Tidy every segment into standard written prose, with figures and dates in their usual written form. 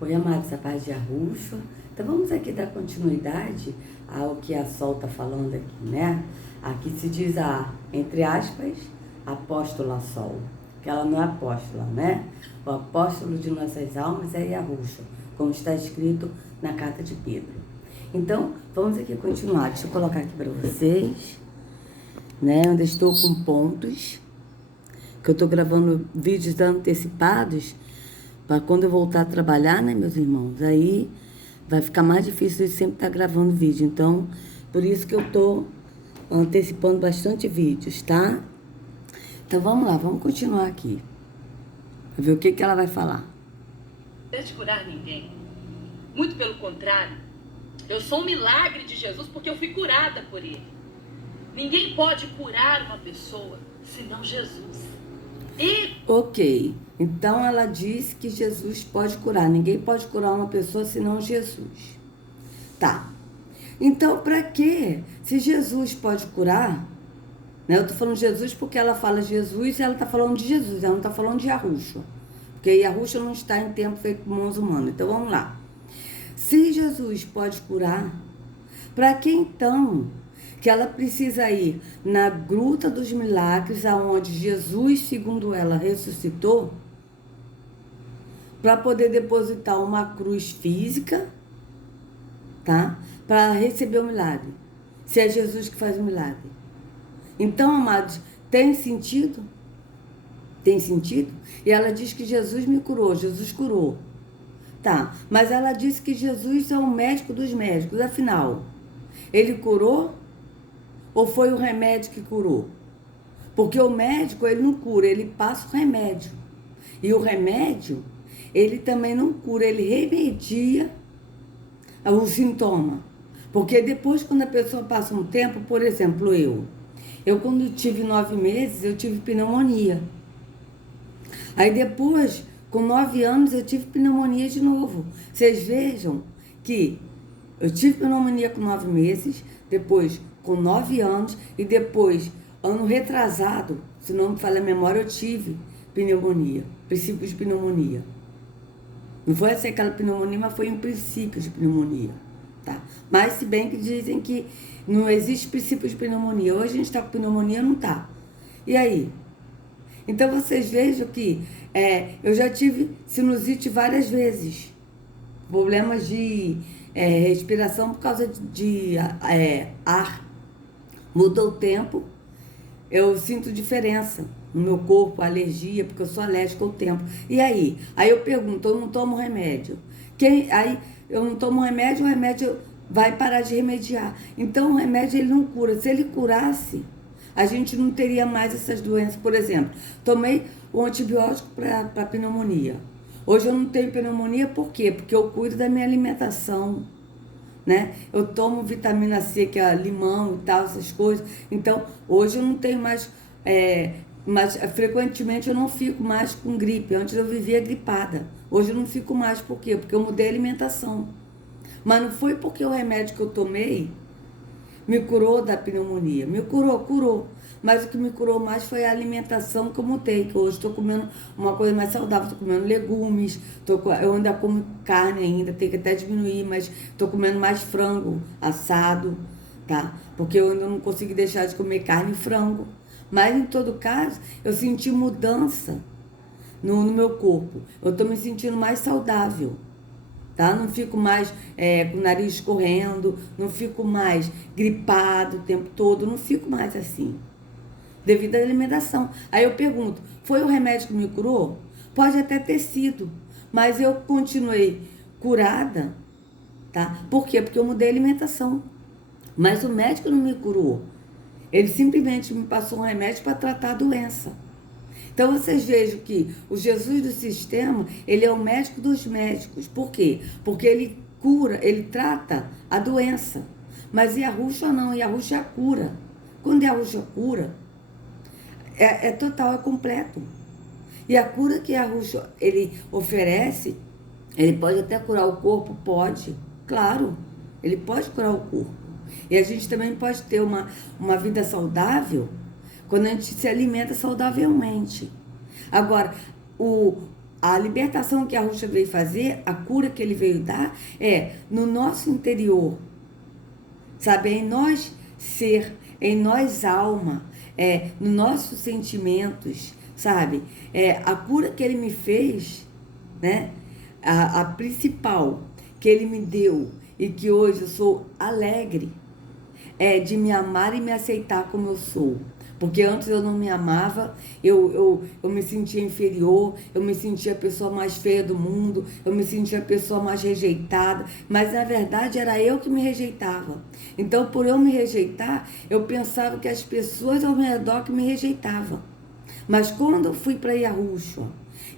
Oi, amados, a paz de Arrucho. Então vamos aqui dar continuidade ao que a Sol está falando aqui, né? Aqui se diz entre aspas, apóstola Sol, que ela não é apóstola, né? O apóstolo de nossas almas é Arrucho, como está escrito na carta de Pedro. Então, vamos aqui continuar. Deixa eu colocar aqui para vocês, né? Onde estou com pontos, que eu estou gravando vídeos antecipados, para quando eu voltar a trabalhar, né, meus irmãos? Aí vai ficar mais difícil de sempre estar gravando vídeo. Então, por isso que eu estou antecipando bastante vídeos, tá? Então, vamos lá, vamos continuar aqui. Pra ver o que ela vai falar. Não de curar ninguém. Muito pelo contrário. Eu sou um milagre de Jesus porque eu fui curada por ele. Ninguém pode curar uma pessoa senão Jesus. Ok, então ela diz que Jesus pode curar. Ninguém pode curar uma pessoa senão Jesus. Tá. Então, para quê? Se Jesus pode curar, né? Eu tô falando Jesus porque ela fala Jesus e ela tá falando de Jesus, ela não tá falando de Arrucho. Porque Arrucho não está em tempo feito por mãos humanas. Então, vamos lá. Se Jesus pode curar, para que então que ela precisa ir na Gruta dos Milagres, aonde Jesus, segundo ela, ressuscitou, para poder depositar uma cruz física, tá? Para receber o milagre. Se é Jesus que faz o milagre. Então, amados, tem sentido? Tem sentido? E ela diz que Jesus me curou, Jesus curou. Tá, mas ela disse que Jesus é o médico dos médicos. Afinal, ele curou? Ou foi o remédio que curou? Porque o médico, ele não cura, ele passa o remédio. E o remédio, ele também não cura, ele remedia o sintoma. Porque depois, quando a pessoa passa um tempo, por exemplo, eu quando tive 9 meses, eu tive pneumonia. Aí depois, com 9 anos, eu tive pneumonia de novo. Vocês vejam que eu tive pneumonia com 9 meses, depois com 9 anos, e depois, ano retrasado, se não me falha a memória, eu tive pneumonia, princípio de pneumonia. Não foi assim aquela pneumonia, mas foi um princípio de pneumonia, tá? Mas se bem que dizem que não existe princípio de pneumonia. Hoje a gente está com pneumonia, não tá. E aí? Então vocês vejam que eu já tive sinusite várias vezes. Problemas de respiração por causa de ar. Muda o tempo, eu sinto diferença no meu corpo, alergia, porque eu sou alérgica ao tempo. E aí? Aí eu pergunto, eu não tomo remédio. Aí eu não tomo remédio, o remédio vai parar de remediar. Então o remédio ele não cura. Se ele curasse, a gente não teria mais essas doenças. Por exemplo, tomei um antibiótico para pneumonia. Hoje eu não tenho pneumonia, por quê? Porque eu cuido da minha alimentação, né? Eu tomo vitamina C, que é limão e tal, essas coisas. Então, hoje eu não tenho mais... mas frequentemente eu não fico mais com gripe. Antes eu vivia gripada. Hoje eu não fico mais. Por quê? Porque eu mudei a alimentação. Mas não foi porque o remédio que eu tomei me curou da pneumonia. Me curou. Mas o que me curou mais foi a alimentação que eu mudei, que hoje estou comendo uma coisa mais saudável, estou comendo legumes, eu ainda como carne ainda, tenho que até diminuir, mas estou comendo mais frango assado, tá? Porque eu ainda não consigo deixar de comer carne e frango. Mas, em todo caso, eu senti mudança no meu corpo. Eu estou me sentindo mais saudável. Tá? Não fico mais com o nariz escorrendo, não fico mais gripado o tempo todo, não fico mais assim, devido à alimentação. Aí eu pergunto, foi o remédio que me curou? Pode até ter sido, mas eu continuei curada, tá? Por quê? Porque eu mudei a alimentação. Mas o médico não me curou. Ele simplesmente me passou um remédio para tratar a doença. Então, vocês vejam que o Jesus do sistema, ele é o médico dos médicos. Por quê? Porque ele cura, ele trata a doença. Mas Arrucho não, Arrucho é a cura. Quando Arrucho cura, é total, é completo. E a cura que Arrucho, ele oferece, ele pode até curar o corpo? Pode, claro. Ele pode curar o corpo. E a gente também pode ter uma vida saudável quando a gente se alimenta saudavelmente. Agora, a libertação que a Yahusha veio fazer, a cura que ele veio dar, é no nosso interior, sabe? É em nós ser, é em nós alma, é nos nossos sentimentos, sabe? É a cura que ele me fez, né? A principal que ele me deu e que hoje eu sou alegre, é de me amar e me aceitar como eu sou. Porque antes eu não me amava, eu me sentia inferior, eu me sentia a pessoa mais feia do mundo, eu me sentia a pessoa mais rejeitada, mas na verdade era eu que me rejeitava. Então, por eu me rejeitar, eu pensava que as pessoas ao meu redor que me rejeitavam. Mas quando eu fui para Yahusha,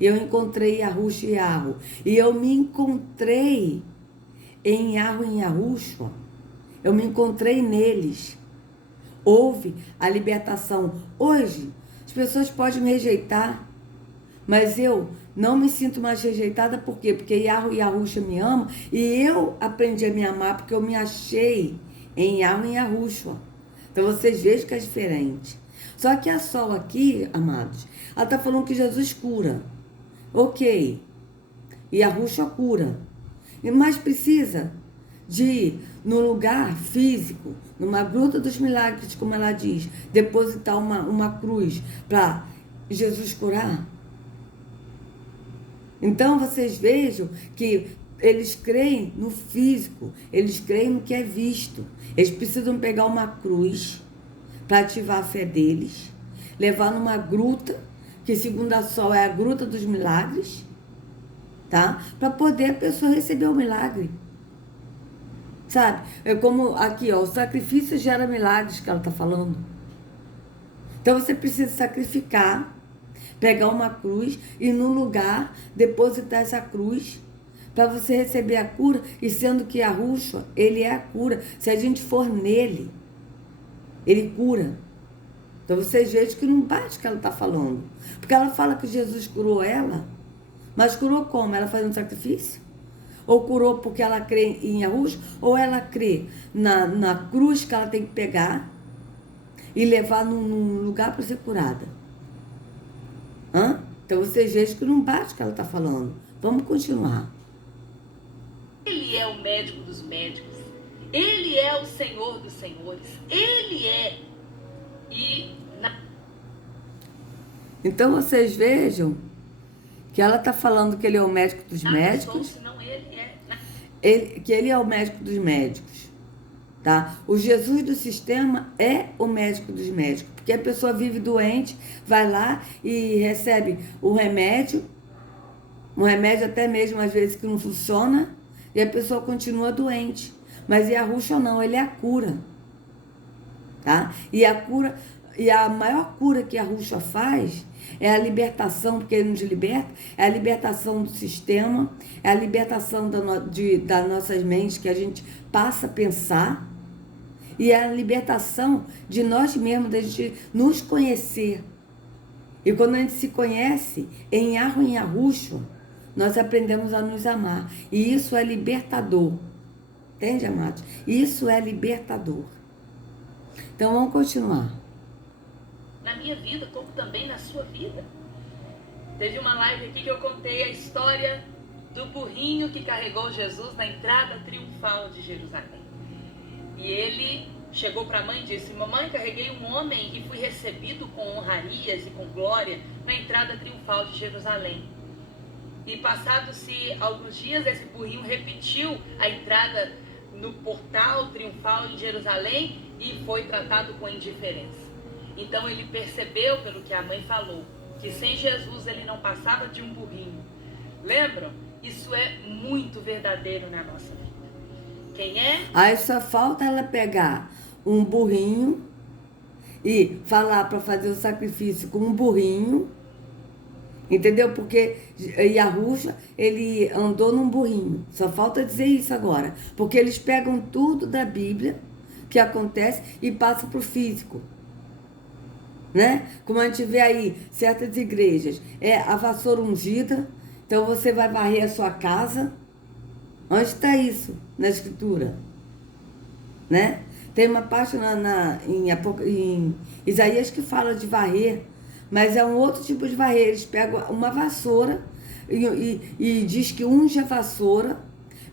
eu encontrei Yahusha e Yahoo, e eu me encontrei em Yahoo e em Yahusha, eu me encontrei neles. Houve a libertação. Hoje, as pessoas podem me rejeitar, mas eu não me sinto mais rejeitada. Por quê? Porque Yahoo e Yahusha me amam e eu aprendi a me amar porque eu me achei em Yahoo e Yahusha. Então, vocês vejam que é diferente. Só que a Sol aqui, amados, ela está falando que Jesus cura. Ok. E Yahusha cura. Mas precisa de ir no lugar físico, numa gruta dos milagres, como ela diz, depositar uma cruz para Jesus curar. Então vocês vejam que eles creem no físico, eles creem no que é visto. Eles precisam pegar uma cruz para ativar a fé deles, levar numa gruta, que segundo a Sol é a gruta dos milagres, tá? Para poder a pessoa receber o milagre. Sabe? É como aqui, ó, o sacrifício gera milagres que ela está falando. Então você precisa sacrificar, pegar uma cruz e no lugar depositar essa cruz para você receber a cura. E sendo que Yahusha, ele é a cura. Se a gente for nele, ele cura. Então vocês vejam que não bate o que ela está falando. Porque ela fala que Jesus curou ela, mas curou como? Ela fazendo sacrifício? Ou curou porque ela crê em Yahusha, ou ela crê na cruz que ela tem que pegar e levar num lugar para ser curada. Então vocês vejam que não bate o que ela está falando. Vamos continuar. Ele é o médico dos médicos. Ele é o Senhor dos senhores. Ele é. Então vocês vejam que ela está falando que ele é o médico dos médicos. Que ele é o médico dos médicos, tá? O Jesus do sistema é o médico dos médicos, porque a pessoa vive doente, vai lá e recebe um remédio até mesmo às vezes que não funciona, e a pessoa continua doente. Mas Yahusha não, ele é a cura, tá? E a cura, e a maior cura que Yahusha faz é a libertação, porque ele nos liberta, é a libertação do sistema, é a libertação das nossas mentes, que a gente passa a pensar, e é a libertação de nós mesmos, da gente nos conhecer. E quando a gente se conhece, em Yahoo e Yahusha, nós aprendemos a nos amar. E isso é libertador. Entende, amados? Isso é libertador. Então, vamos continuar. Na minha vida, como também na sua vida. Teve uma live aqui que eu contei a história do burrinho que carregou Jesus na entrada triunfal de Jerusalém. E ele chegou para a mãe e disse: mamãe, carreguei um homem e fui recebido com honrarias e com glória na entrada triunfal de Jerusalém. E passados-se alguns dias, esse burrinho repetiu a entrada no portal triunfal em Jerusalém e foi tratado com indiferença. Então ele percebeu, pelo que a mãe falou, que sem Jesus ele não passava de um burrinho. Lembram? Isso é muito verdadeiro na nossa vida. Quem é? Aí só falta ela pegar um burrinho e falar para fazer o sacrifício com um burrinho, entendeu? Porque Yahusha, ele andou num burrinho. Só falta dizer isso agora. Porque eles pegam tudo da Bíblia que acontece e passam para o físico. Né? Como a gente vê aí, certas igrejas, é a vassoura ungida, então você vai varrer a sua casa. Onde está isso na escritura? Né? Tem uma parte em Isaías que fala de varrer, mas é um outro tipo de varrer. Eles pegam uma vassoura, e diz que unge a vassoura,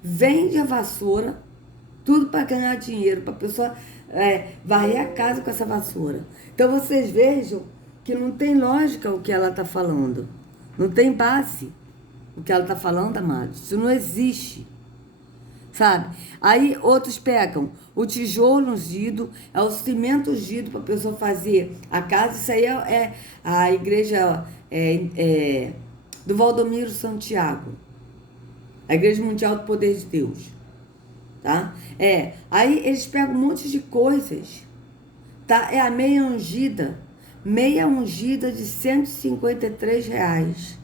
vende a vassoura, tudo para ganhar dinheiro, para a pessoa varrer a casa com essa vassoura. Então vocês vejam que não tem lógica o que ela está falando. Não tem base o que ela está falando, amados. Isso não existe. Sabe? Aí outros pegam o tijolo ungido, é o cimento ungido para a pessoa fazer a casa. Isso aí é a igreja do Valdomiro Santiago. A Igreja Mundial do Poder de Deus. Tá? Aí eles pegam um monte de coisas. Tá? É a meia ungida de R$153.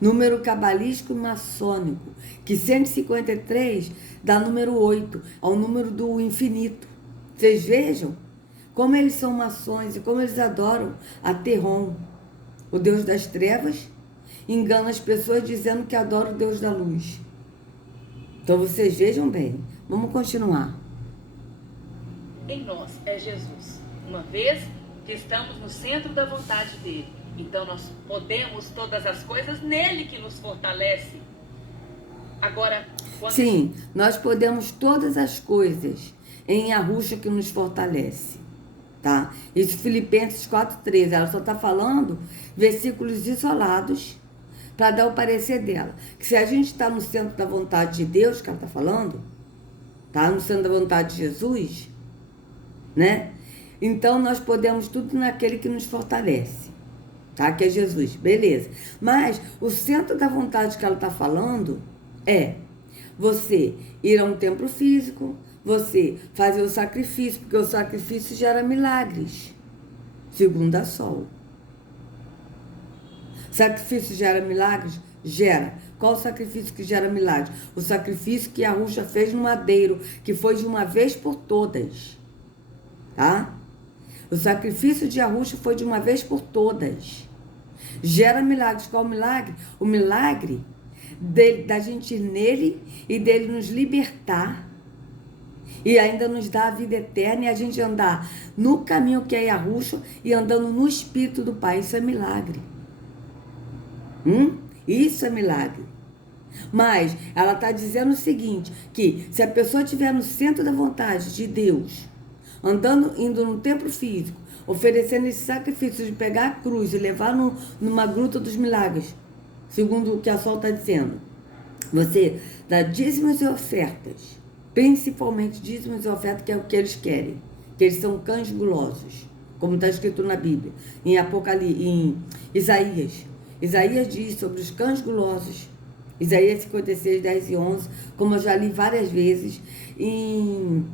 Número cabalístico e maçônico, que 153 dá número 8, é o número do infinito. Vocês vejam como eles são maçons e como eles adoram a Terron, o Deus das trevas, engana as pessoas dizendo que adora o Deus da luz. Então vocês vejam bem. Vamos continuar. Em nós é Jesus, uma vez que estamos no centro da vontade dele. Então nós podemos todas as coisas nele que nos fortalece. Agora, sim, nós podemos todas as coisas em Yahushua que nos fortalece. Tá? Isso Filipenses 4:13. Ela só está falando versículos isolados para dar o parecer dela. Que se a gente está no centro da vontade de Deus, que ela está falando, tá? No centro da vontade de Jesus, né? Então nós podemos tudo naquele que nos fortalece. Tá? Que é Jesus, beleza. Mas o centro da vontade que ela está falando é você ir a um templo físico, você fazer o sacrifício, porque o sacrifício gera milagres, segundo a Sol. Sacrifício gera milagres? Gera. Qual o sacrifício que gera milagres? O sacrifício que Yahushua fez no madeiro, que foi de uma vez por todas. Tá? O sacrifício de Yahushua foi de uma vez por todas. Gera milagres. Qual o milagre? O milagre da gente ir nele e dele nos libertar e ainda nos dar a vida eterna e a gente andar no caminho que é Yahushua e andando no Espírito do Pai. Isso é milagre. Isso é milagre. Mas ela está dizendo o seguinte, que se a pessoa estiver no centro da vontade de Deus, indo no templo físico, oferecendo esse sacrifício de pegar a cruz e levar numa gruta dos milagres, segundo o que a Sol está dizendo, você dá dízimos e ofertas, principalmente dízimos e ofertas, que é o que eles querem, que eles são cães gulosos, como está escrito na Bíblia, em Isaías. Isaías diz sobre os cães gulosos, Isaías 56, 10 e 11, como eu já li várias vezes, em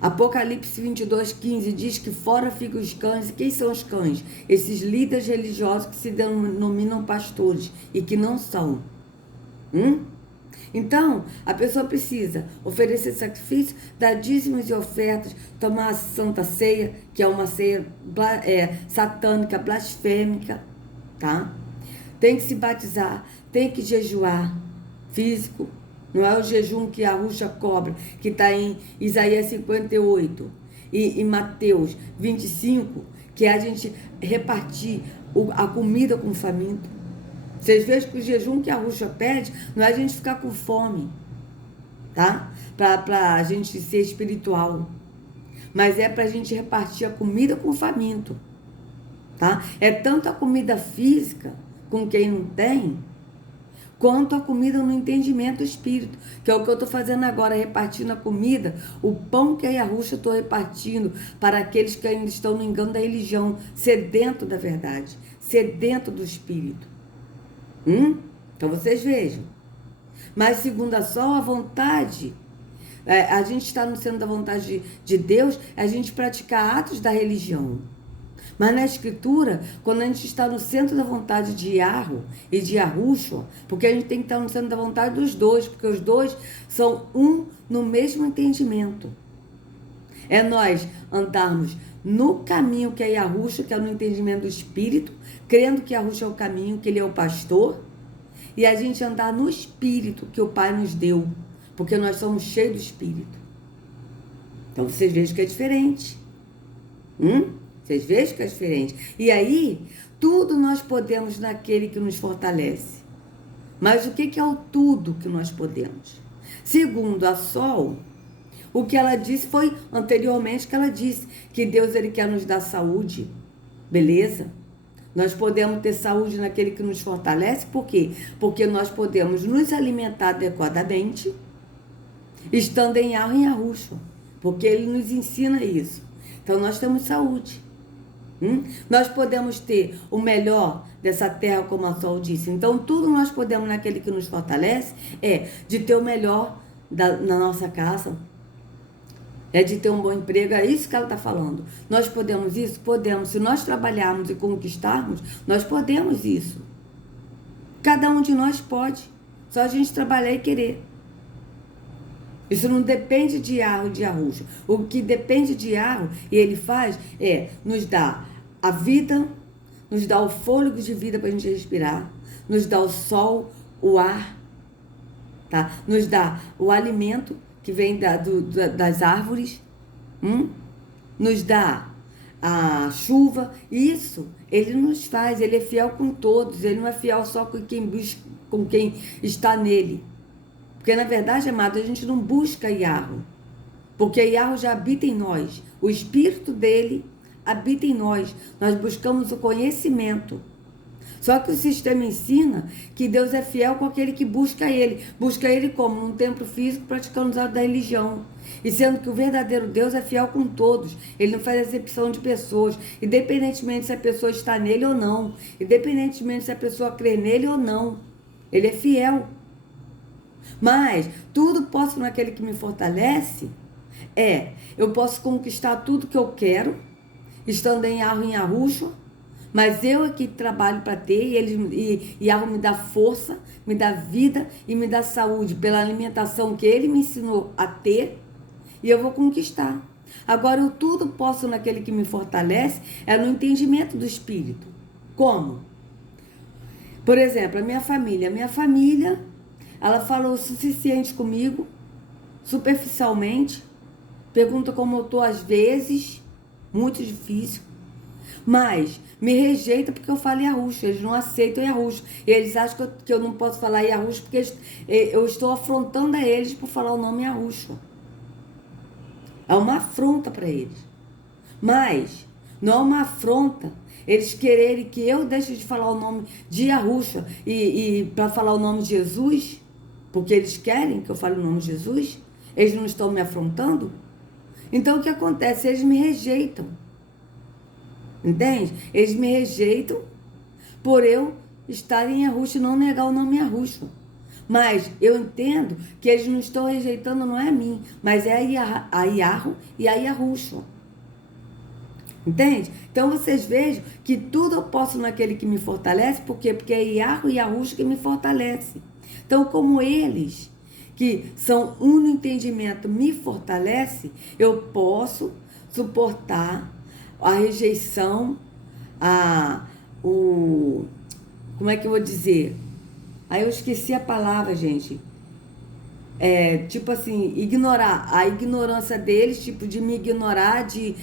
Apocalipse 22, 15, diz que fora ficam os cães. E quem são os cães? Esses líderes religiosos que se denominam pastores e que não são. Então, a pessoa precisa oferecer sacrifício, dar dízimos e ofertas, tomar a Santa Ceia, que é uma ceia satânica, blasfêmica, tá? Tem que se batizar, tem que jejuar, físico. Não é o jejum que Yahushua cobra, que está em Isaías 58 e Mateus 25, que é a gente repartir a comida com o faminto. Vocês vejam que o jejum que Yahushua pede não é a gente ficar com fome, tá? Para a gente ser espiritual. Mas é para a gente repartir a comida com o faminto, tá? É tanto a comida física com quem não tem, quanto a comida no entendimento do espírito, que é o que eu estou fazendo agora, repartindo a comida, o pão que a Yahushua estou repartindo para aqueles que ainda estão no engano da religião, sedento da verdade, sedento do espírito. Então vocês vejam. Mas segundo a Sol, a vontade, a gente está no centro da vontade de Deus, é a gente praticar atos da religião. Mas na Escritura, quando a gente está no centro da vontade de Yahweh e de Yahushua, porque a gente tem que estar no centro da vontade dos dois, porque os dois são um no mesmo entendimento. É nós andarmos no caminho que é Yahushua, que é no entendimento do Espírito, crendo que Yahushua é o caminho, que Ele é o pastor, e a gente andar no Espírito que o Pai nos deu, porque nós somos cheios do Espírito. Então vocês vejam que é diferente. Vocês vejam que é diferente. E aí, tudo nós podemos naquele que nos fortalece. Mas o que é o tudo que nós podemos? Segundo a Sol, o que ela disse foi anteriormente que ela disse que Deus ele quer nos dar saúde, beleza? Nós podemos ter saúde naquele que nos fortalece, por quê? Porque nós podemos nos alimentar adequadamente, estando em Yarro e em Arruxo, porque ele nos ensina isso. Então nós temos saúde. Nós podemos ter o melhor dessa terra, como a Sol disse. Então tudo nós podemos naquele que nos fortalece de ter o melhor na nossa casa, de ter um bom emprego. É isso que ela está falando. Nós podemos isso? Podemos. Se nós trabalharmos e conquistarmos, nós podemos isso. Cada um de nós pode. Só a gente trabalhar e querer. Isso não depende de Yarro e de Arruxo. O que depende de Yarro, e ele faz, nos dar a vida, nos dar o fôlego de vida para a gente respirar, nos dar o sol, o ar, tá? Nos dá o alimento que vem das árvores, nos dá a chuva. Isso ele nos faz. Ele é fiel com todos. Ele não é fiel só com quem está nele. Porque, na verdade, amado, a gente não busca Yarro. Porque Yarro já habita em nós. O Espírito dele habita em nós. Nós buscamos o conhecimento. Só que o sistema ensina que Deus é fiel com aquele que busca ele. Busca ele como? Num templo físico, praticando os atos da religião. E sendo que o verdadeiro Deus é fiel com todos. Ele não faz acepção de pessoas. Independentemente se a pessoa está nele ou não. Independentemente se a pessoa crê nele ou não. Ele é fiel. Mas tudo posso naquele que me fortalece. Eu posso conquistar tudo que eu quero, estando em Yarro e em Arruxo, mas eu aqui trabalho para ter, e Yarro me dá força, me dá vida e me dá saúde pela alimentação que ele me ensinou a ter, e eu vou conquistar. Agora, eu tudo posso naquele que me fortalece, no entendimento do Espírito. Como? Por exemplo, a minha família, ela falou o suficiente comigo, superficialmente, pergunta como eu estou às vezes, muito difícil, mas me rejeita porque eu falo Yarruxo. Eles não aceitam Yarruxo. Eles acham que eu não posso falar Yarruxo porque eu estou afrontando a eles por falar o nome Yarruxo. É uma afronta para eles. Mas não é uma afronta eles quererem que eu deixe de falar o nome de Yarruxo e para falar o nome de Jesus, porque eles querem que eu fale o nome de Jesus. Eles não estão me afrontando. Então o que acontece? Eles me rejeitam. Entende? Eles me rejeitam por eu estar em Yarruxo e não negar o nome Yarruxo. Mas eu entendo que eles não estão rejeitando, não é a mim, mas é a Yarro e a Yarruxo. Entende? Então vocês vejam que tudo eu posso naquele que me fortalece. Por quê? Porque é Yarro e Yarruxo que me fortalece. Então, como eles, que são um no entendimento, me fortalece, eu posso suportar a rejeição, como é que eu vou dizer? Aí eu esqueci a palavra, gente. Tipo assim, ignorar. A ignorância deles, tipo, de me ignorar, de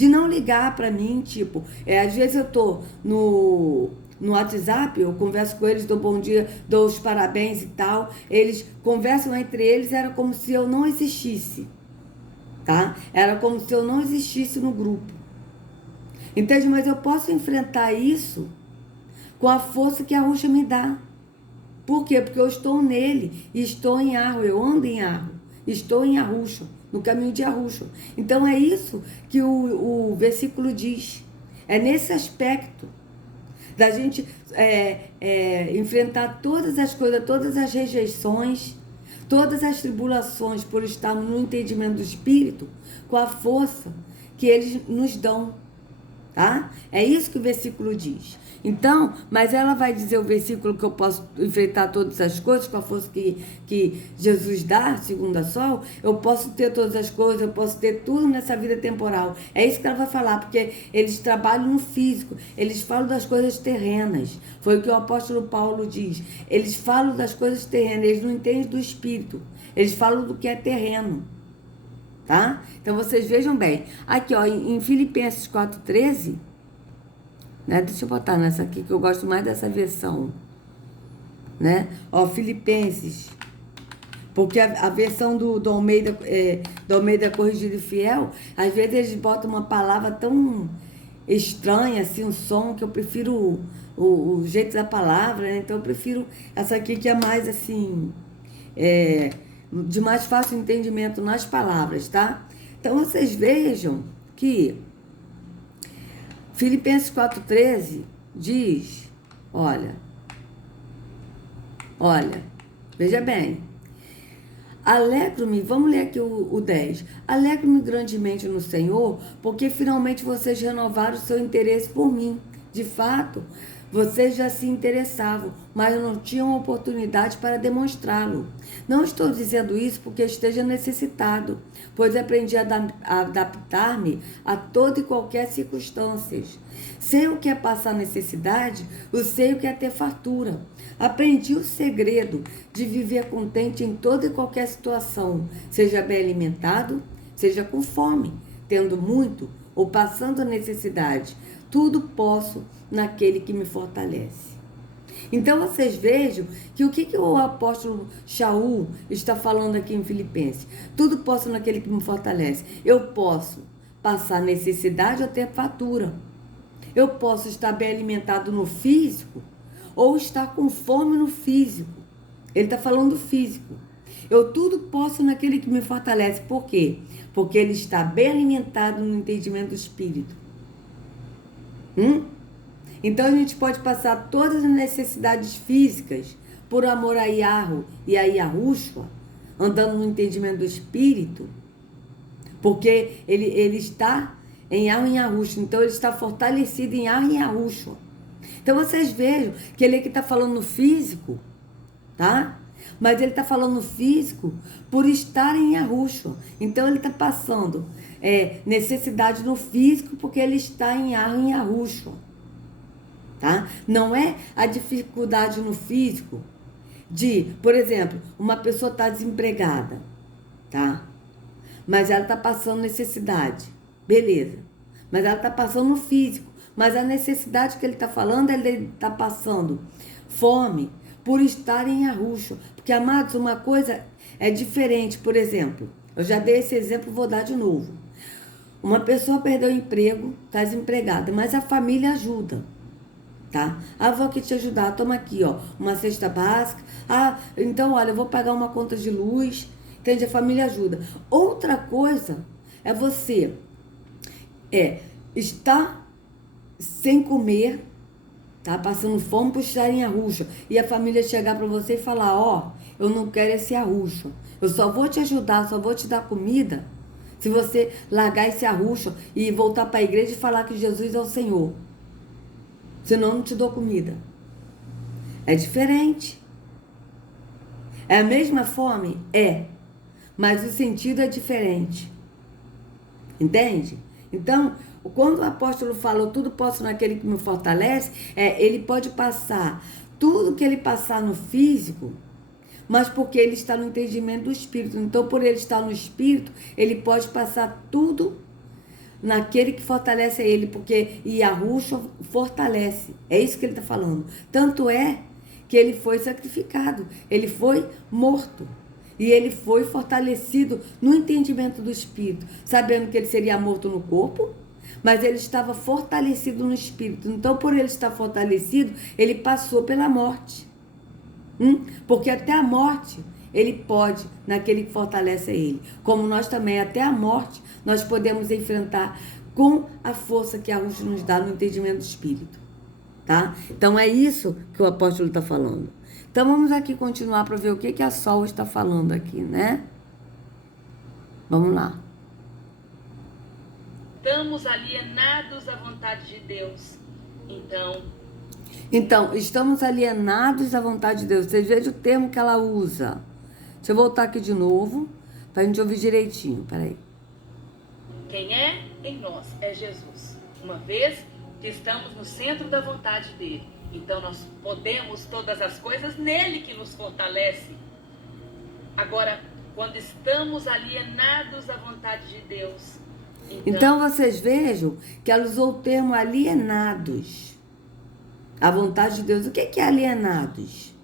não ligar pra mim, tipo. Às vezes eu tô no WhatsApp, eu converso com eles, dou bom dia, dou os parabéns e tal. Eles conversam entre eles, era como se eu não existisse. Tá? Era como se eu não existisse no grupo. Entende? Mas eu posso enfrentar isso com a força que a Arruxo me dá. Por quê? Porque eu estou nele e estou em Yarro, eu ando em Yarro, estou em Arruxo, no caminho de Arruxo. Então é isso que o versículo diz. É nesse aspecto da gente enfrentar todas as coisas, todas as rejeições, todas as tribulações por estarmos no entendimento do Espírito, com a força que eles nos dão, tá? É isso que o versículo diz. Então, mas ela vai dizer o versículo que eu posso enfrentar todas as coisas com a força que Jesus dá, segundo a Sol. Eu posso ter todas as coisas, eu posso ter tudo nessa vida temporal. É isso que ela vai falar, porque eles trabalham no físico, eles falam das coisas terrenas. Foi o que o apóstolo Paulo diz. Eles falam das coisas terrenas, eles não entendem do Espírito. Eles falam do que é terreno. Tá? Então vocês vejam bem. Aqui, ó, em Filipenses 4,13... né? Deixa eu botar nessa aqui, que eu gosto mais dessa versão, né? Ó, Filipenses. Porque a versão do Almeida Corrigido e Fiel, às vezes eles botam uma palavra tão estranha, assim, um som, que eu prefiro o jeito da palavra, né? Então eu prefiro essa aqui que é mais, assim, de mais fácil entendimento nas palavras, tá? Então vocês vejam que Filipenses 4,13 diz, olha, veja bem, alegro-me, vamos ler aqui o 10. Alegro-me grandemente no Senhor, porque finalmente vocês renovaram o seu interesse por mim. De fato, vocês já se interessavam, mas não tinham oportunidade para demonstrá-lo. Não estou dizendo isso porque esteja necessitado, pois aprendi a adaptar-me a toda e qualquer circunstância. Sei o que é passar necessidade, eu sei o que é ter fartura. Aprendi o segredo de viver contente em toda e qualquer situação, seja bem alimentado, seja com fome, tendo muito ou passando necessidade. Tudo posso naquele que me fortalece. Então vocês vejam que o que o apóstolo Shaul está falando aqui em Filipenses. Tudo posso naquele que me fortalece. Eu posso passar necessidade ou ter fartura. Eu posso estar bem alimentado no físico ou estar com fome no físico. Ele está falando físico. Eu tudo posso naquele que me fortalece. Por quê? Porque ele está bem alimentado no entendimento do Espírito. Então a gente pode passar todas as necessidades físicas por amor a Yahweh e a Yahushua, andando no entendimento do Espírito, porque ele está em Yahweh e Yahushua, então ele está fortalecido em Yahweh e Yahushua. Então vocês vejam que ele aqui está falando no físico, tá? Mas ele está falando no físico por estar em Yahushua. Então ele está passando necessidade no físico porque ele está em Yahweh e Yahushua. Tá? Não é a dificuldade no físico de, por exemplo, uma pessoa está desempregada, tá? Mas ela está passando necessidade, beleza. Mas ela está passando no físico. Mas a necessidade que ele está falando, ele está passando fome por estar em Yahushua. Porque, amados, uma coisa é diferente. Por exemplo, eu já dei esse exemplo, vou dar de novo. Uma pessoa perdeu o emprego, está desempregada, mas a família ajuda. Tá? Ah, vou aqui te ajudar, toma aqui, ó, uma cesta básica. Ah, então, olha, eu vou pagar uma conta de luz. Entende? A família ajuda. Outra coisa é você estar sem comer, tá? Passando fome por estar em Yahushua. E a família chegar para você e falar, ó, eu não quero esse Yahushua. Eu só vou te ajudar, só vou te dar comida se você largar esse Yahushua e voltar para a igreja e falar que Jesus é o Senhor. Senão eu não te dou comida. É diferente. É a mesma fome? É. Mas o sentido é diferente. Entende? Então, quando o apóstolo falou, tudo posso naquele que me fortalece, ele pode passar tudo que ele passar no físico, mas porque ele está no entendimento do Espírito. Então, por ele estar no Espírito, ele pode passar tudo naquele que fortalece ele, porque Yahushua fortalece. É isso que ele está falando. Tanto é que ele foi sacrificado, ele foi morto. E ele foi fortalecido no entendimento do Espírito, sabendo que ele seria morto no corpo, mas ele estava fortalecido no Espírito. Então, por ele estar fortalecido, ele passou pela morte. Porque até a morte ele pode, naquele que fortalece ele. Como nós também, até a morte, nós podemos enfrentar com a força que a Yahushua nos dá no entendimento do Espírito. Tá? Então, é isso que o apóstolo está falando. Então, vamos aqui continuar para ver o que a Sol está falando aqui, né? Vamos lá. Estamos alienados à vontade de Deus. Então, estamos alienados à vontade de Deus. Vocês vejam o termo que ela usa. Deixa eu voltar aqui de novo, para a gente ouvir direitinho. Peraí. Quem é em nós é Jesus. Uma vez que estamos no centro da vontade dele. Então, nós podemos todas as coisas nele que nos fortalece. Agora, quando estamos alienados à vontade de Deus... Então vocês vejam que ela usou o termo alienados. A vontade de Deus. O que é alienados?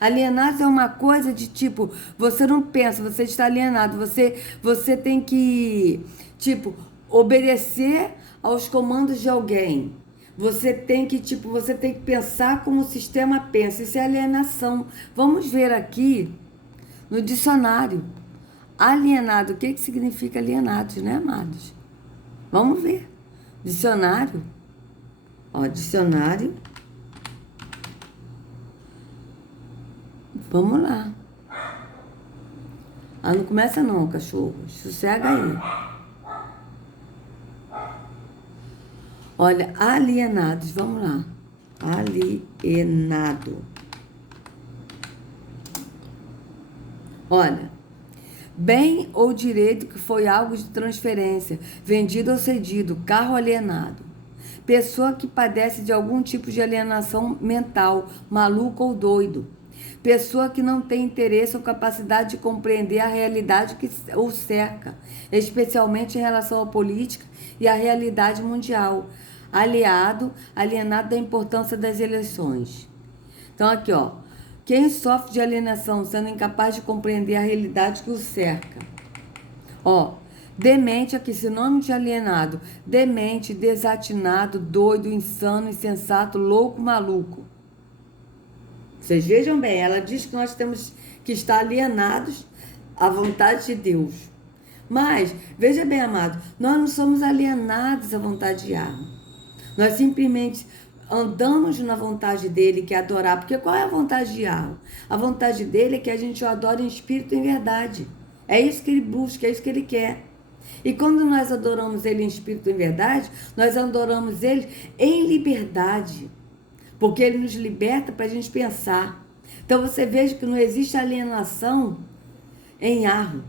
Alienados é uma coisa de tipo, você não pensa, você está alienado, você tem que, tipo, obedecer aos comandos de alguém. Você tem que, tipo, você tem que pensar como o sistema pensa. Isso é alienação. Vamos ver aqui no dicionário. Alienado, o que significa alienados, né, amados? Vamos ver. Dicionário. Ó, dicionário. Vamos lá. Ah, não começa não, cachorro. Sossega aí. Olha, alienados, vamos lá. Alienado. Olha, bem ou direito que foi algo de transferência, vendido ou cedido, carro alienado. Pessoa que padece de algum tipo de alienação mental, maluco ou doido. Pessoa que não tem interesse ou capacidade de compreender a realidade que o cerca, especialmente em relação à política e à realidade mundial. Alienado da importância das eleições. Então aqui, ó. Quem sofre de alienação, sendo incapaz de compreender a realidade que o cerca. Ó, demente aqui, sinônimo de alienado. Demente, desatinado, doido, insano, insensato, louco, maluco. Vocês vejam bem, ela diz que nós temos que estar alienados à vontade de Deus. Mas, veja bem, amado, nós não somos alienados à vontade de Yahweh. Nós simplesmente andamos na vontade dele, que é adorar. Porque qual é a vontade de Yahweh? A vontade dele é que a gente o adore em espírito e em verdade. É isso que ele busca, é isso que ele quer. E quando nós adoramos ele em espírito e em verdade, nós adoramos ele em liberdade. Porque ele nos liberta para a gente pensar. Então você veja que não existe alienação em Yahweh.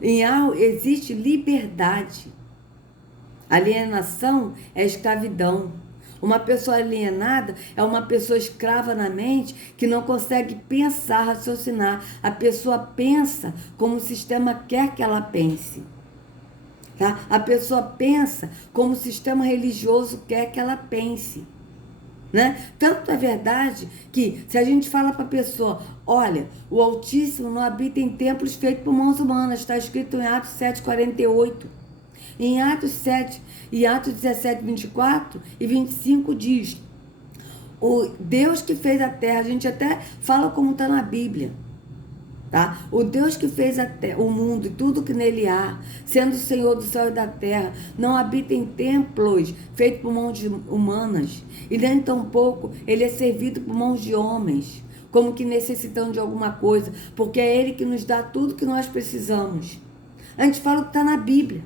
Em Yahweh existe liberdade. Alienação é escravidão. Uma pessoa alienada é uma pessoa escrava na mente que não consegue pensar, raciocinar. A pessoa pensa como o sistema quer que ela pense. Tá? A pessoa pensa como o sistema religioso quer que ela pense. Né? Tanto é verdade que se a gente fala para a pessoa, olha, o Altíssimo não habita em templos feitos por mãos humanas, está escrito em Atos 7:48. Em Atos 7 e Atos 17, 24 e 25 diz, o Deus que fez a terra, a gente até fala como está na Bíblia, tá? O Deus que fez a terra, o mundo e tudo que nele há, sendo o Senhor do céu e da terra, não habita em templos feitos por mãos humanas, e nem tampouco ele é servido por mãos de homens, como que necessitando de alguma coisa, porque é ele que nos dá tudo que nós precisamos. A gente fala o que está na Bíblia.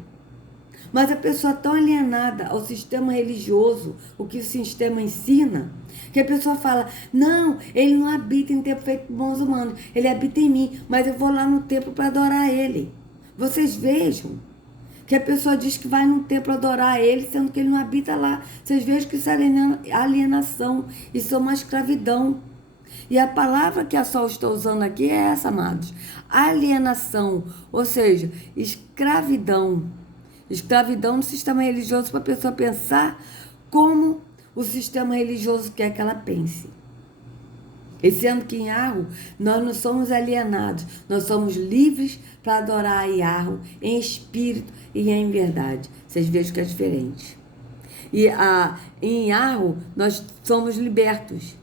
Mas a pessoa tão alienada ao sistema religioso, o que o sistema ensina, que a pessoa fala, não, ele não habita em templo feito por mãos humanas, ele habita em mim, mas eu vou lá no templo para adorar ele. Vocês vejam que a pessoa diz que vai no templo adorar ele, sendo que ele não habita lá. Vocês vejam que isso é alienação, isso é uma escravidão. E a palavra que a Sol está usando aqui é essa, amados. Alienação, ou seja, escravidão. Escravidão no sistema religioso para a pessoa pensar como o sistema religioso quer que ela pense. E sendo que em Yahweh nós não somos alienados, nós somos livres para adorar a Yahweh em espírito e em verdade. Vocês vejam que é diferente. E em Yahweh nós somos libertos.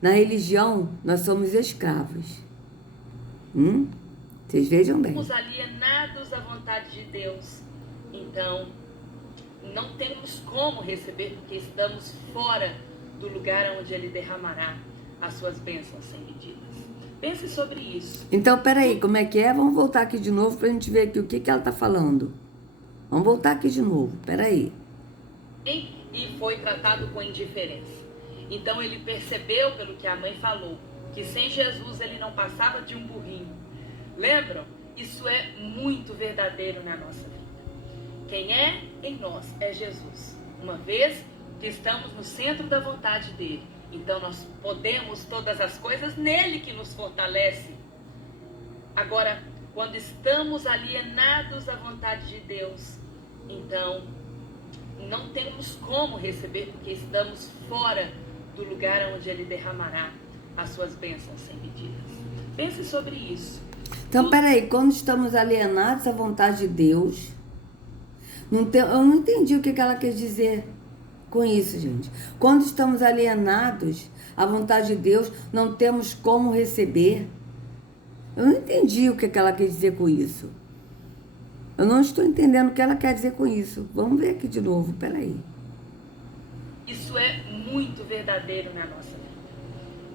Na religião nós somos escravos. Vocês vejam bem. Somos alienados à vontade de Deus. Então, não temos como receber, porque estamos fora do lugar onde ele derramará as suas bênçãos sem medidas. Pense sobre isso. Então, peraí, como é que é? Vamos voltar aqui de novo para a gente ver aqui o que ela está falando. Vamos voltar aqui de novo, peraí. E foi tratado com indiferença. Então, ele percebeu, pelo que a mãe falou, que sem Jesus ele não passava de um burrinho. Lembram? Isso é muito verdadeiro na nossa vida. Quem é em nós é Jesus. Uma vez que estamos no centro da vontade dele, então nós podemos todas as coisas nele que nos fortalece. Agora, quando estamos alienados à vontade de Deus, então não temos como receber porque estamos fora do lugar onde Ele derramará as suas bênçãos sem medidas. Pense sobre isso. Então, peraí, quando estamos alienados à vontade de Deus, eu não entendi o que ela quer dizer com isso, gente. Quando estamos alienados à vontade de Deus, não temos como receber. Eu não entendi o que ela quer dizer com isso. Eu não estou entendendo o que ela quer dizer com isso. Vamos ver aqui de novo, peraí. Isso é muito verdadeiro na nossa vida.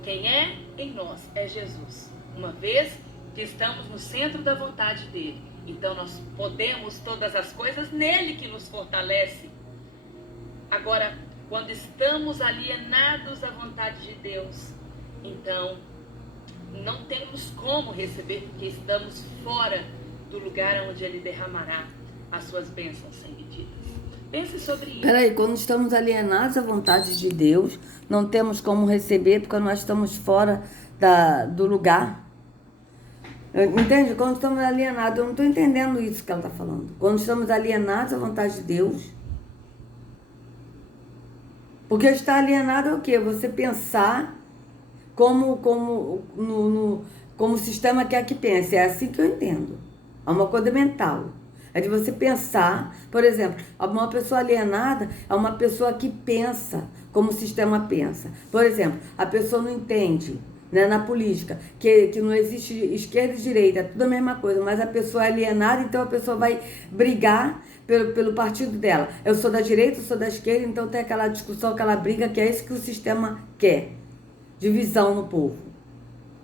Quem é em nós é Jesus. Uma vez que estamos no centro da vontade dele, então nós podemos todas as coisas nele que nos fortalece. Agora, quando estamos alienados à vontade de Deus, então não temos como receber porque estamos fora do lugar onde Ele derramará as suas bênçãos sem medidas. Pense sobre isso. Peraí, quando estamos alienados à vontade de Deus, não temos como receber porque nós estamos fora do lugar. Entende? Quando estamos alienados, eu não estou entendendo isso que ela está falando. Quando estamos alienados à vontade de Deus. Porque estar alienado é o quê? Você pensar como o sistema quer que pense. É assim que eu entendo. É uma coisa mental. É de você pensar, por exemplo, uma pessoa alienada é uma pessoa que pensa como o sistema pensa. Por exemplo, a pessoa não entende, né, na política, que não existe esquerda e direita, é tudo a mesma coisa, mas a pessoa é alienada, então a pessoa vai brigar pelo partido dela. Eu sou da direita, eu sou da esquerda, então tem aquela discussão, aquela briga, que é isso que o sistema quer. Divisão no povo,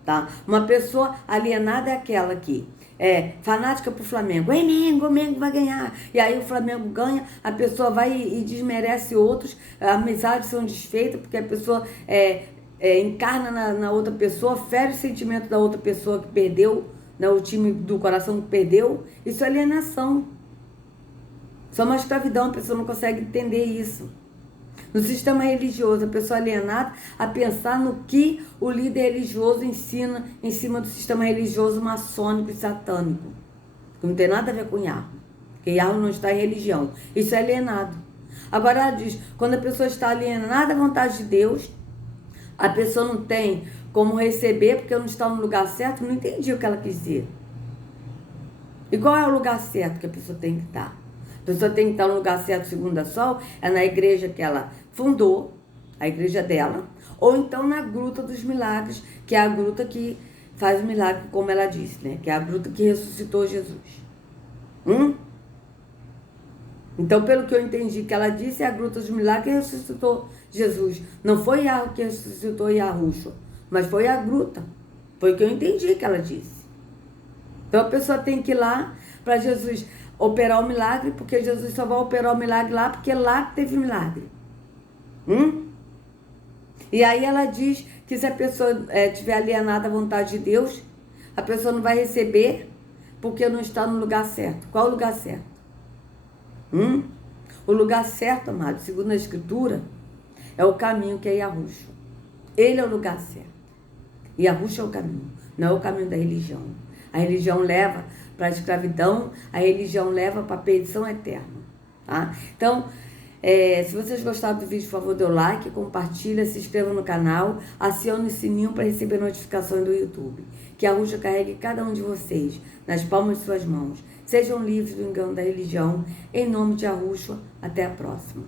tá? Uma pessoa alienada é aquela que é fanática pro Flamengo. O Flamengo vai ganhar. E aí o Flamengo ganha, a pessoa vai e desmerece outros, amizades são desfeitas, porque a pessoa encarna na outra pessoa, fere o sentimento da outra pessoa que perdeu, né, o time do coração que perdeu. Isso é alienação. Isso é uma escravidão, a pessoa não consegue entender isso. No sistema religioso, a pessoa é alienada a pensar no que o líder religioso ensina em cima do sistema religioso maçônico e satânico. Que não tem nada a ver com Yahweh. Porque Yahweh não está em religião. Isso é alienado. Agora ela diz, quando a pessoa está alienada à vontade de Deus, a pessoa não tem como receber porque não está no lugar certo. Não entendi o que ela quis dizer. E qual é o lugar certo que a pessoa tem que estar? A pessoa tem que estar no lugar certo, segundo a Sol, é na igreja que ela fundou, a igreja dela, ou então na Gruta dos Milagres, que é a gruta que faz o milagre, como ela disse, né? Que é a gruta que ressuscitou Jesus. Então, pelo que eu entendi que ela disse, é a Gruta dos Milagres que ressuscitou Jesus. Não foi Yahweh que ressuscitou Yahushua, mas foi a gruta. Foi o que eu entendi que ela disse. Então, a pessoa tem que ir lá para Jesus operar o milagre, porque Jesus só vai operar o milagre lá, porque lá teve milagre. E aí ela diz que se a pessoa estiver alienada à vontade de Deus, a pessoa não vai receber porque não está no lugar certo. Qual é o lugar certo? O lugar certo, amado, segundo a Escritura, é o caminho que é Yahushua. Ele é o lugar certo. Yahushua é o caminho, não é o caminho da religião. A religião leva para a escravidão, a religião leva para a perdição eterna. Tá? Então, se vocês gostaram do vídeo, por favor, dê o like, compartilha, se inscreva no canal, acione o sininho para receber notificações do YouTube. Que a Yahushua carregue cada um de vocês nas palmas de suas mãos. Sejam livres do engano da religião. Em nome de Yahushua, até a próxima.